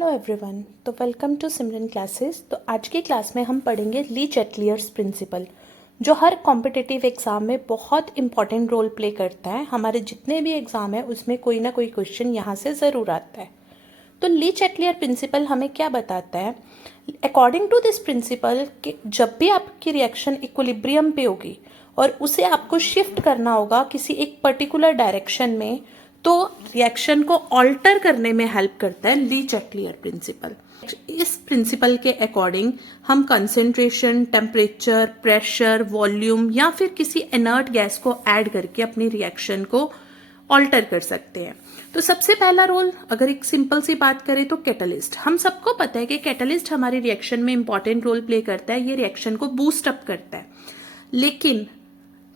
Hello everyone, तो welcome to Simran classes. तो आज की क्लास में हम पढ़ेंगे ली चैटलियर्स प्रिंसिपल, जो हर कॉम्पिटिटिव एग्ज़ाम में बहुत इंपॉर्टेंट रोल प्ले करता है। हमारे जितने भी एग्ज़ाम है उसमें कोई ना कोई क्वेश्चन यहाँ से ज़रूर आता है। तो ली चैटलियर प्रिंसिपल हमें क्या बताता है? अकॉर्डिंग टू दिस प्रिंसिपल कि जब भी आपकी रिएक्शन इक्विलिब्रियम पे होगी और उसे आपको शिफ्ट करना होगा किसी एक पर्टिकुलर डायरेक्शन में, तो रिएक्शन को ऑल्टर करने में हेल्प करता है ली चैटलियर प्रिंसिपल। इस प्रिंसिपल के अकॉर्डिंग हम कंसंट्रेशन, टेम्परेचर, प्रेशर, वॉल्यूम या फिर किसी इनर्ट गैस को ऐड करके अपनी रिएक्शन को ऑल्टर कर सकते हैं। तो सबसे पहला रोल अगर एक सिंपल सी बात करें तो कैटलिस्ट। हम सबको पता है कि कैटलिस्ट हमारी रिएक्शन में इंपॉर्टेंट रोल प्ले करता है, ये रिएक्शन को बूस्ट अप करता है। लेकिन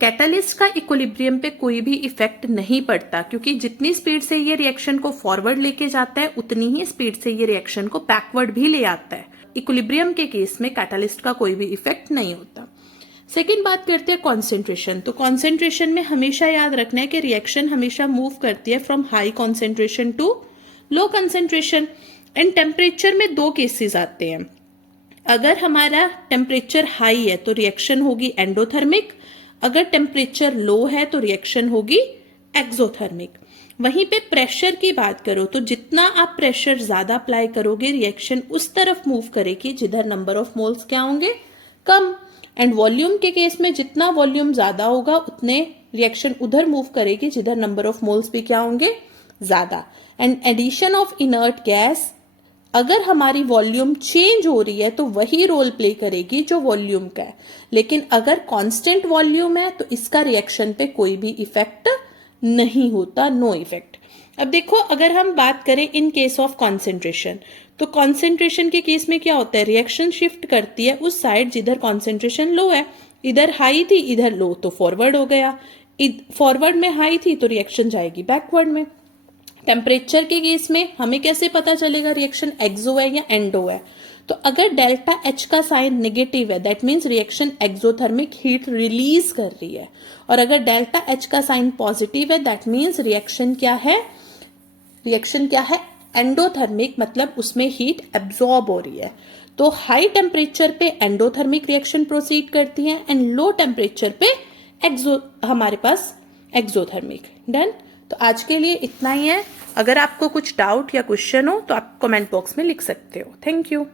कैटलिस्ट का इक्विलिब्रियम पे कोई भी इफेक्ट नहीं पड़ता, क्योंकि जितनी स्पीड से ये रिएक्शन को फॉरवर्ड लेके जाता है उतनी ही स्पीड से ये रिएक्शन को बैकवर्ड भी ले आता है। इक्विलिब्रियम के केस में कैटलिस्ट का कोई भी इफेक्ट नहीं होता। सेकेंड बात करते हैं कॉन्सेंट्रेशन। तो कॉन्सेंट्रेशन में हमेशा याद रखना है कि रिएक्शन हमेशा मूव करती है from high concentration to low concentration. And temperature में दो केसेस आते हैं। अगर हमारा टेम्परेचर हाई है तो रिएक्शन होगी एंडोथर्मिक, अगर टेम्परेचर लो है तो रिएक्शन होगी एक्सोथर्मिक। वहीं पे प्रेशर की बात करो तो जितना आप प्रेशर ज्यादा अप्लाई करोगे रिएक्शन उस तरफ मूव करेगी जिधर नंबर ऑफ मोल्स क्या होंगे, कम। एंड वॉल्यूम के केस में जितना वॉल्यूम ज्यादा होगा उतने रिएक्शन उधर मूव करेगी जिधर नंबर ऑफ मोल्स भी क्या होंगे, ज्यादा। And addition of inert gas, अगर हमारी वॉल्यूम चेंज हो रही है तो वही रोल प्ले करेगी जो वॉल्यूम का है। लेकिन अगर कांस्टेंट वॉल्यूम है तो इसका रिएक्शन पे कोई भी इफेक्ट नहीं होता, नो इफेक्ट। अब देखो, अगर हम बात करें इन केस ऑफ कॉन्सेंट्रेशन, तो कॉन्सेंट्रेशन के केस में क्या होता है, रिएक्शन शिफ्ट करती है उस साइड जिधर कॉन्सेंट्रेशन लो है। इधर हाई थी, इधर लो, तो फॉरवर्ड हो गया। फॉरवर्ड में हाई थी तो रिएक्शन जाएगी बैकवर्ड में। टेम्परेचर के केस में हमें कैसे पता चलेगा रिएक्शन एक्सो है या एंडो है? तो अगर डेल्टा एच का साइन नेगेटिव है that means reaction exothermic heat release कर रही है, और अगर डेल्टा एच का साइन पॉजिटिव है दैट मीन्स रिएक्शन क्या है, एंडोथर्मिक, मतलब उसमें हीट एब्जॉर्ब हो रही है। तो हाई टेम्परेचर पे एंडोथर्मिक रिएक्शन प्रोसीड करती है एंड लो टेम्परेचर पे हमारे पास एक्सोथर्मिक। डन। तो आज के लिए इतना ही है। अगर आपको कुछ डाउट या क्वेश्चन हो तो आप कमेंट बॉक्स में लिख सकते हो। Thank you.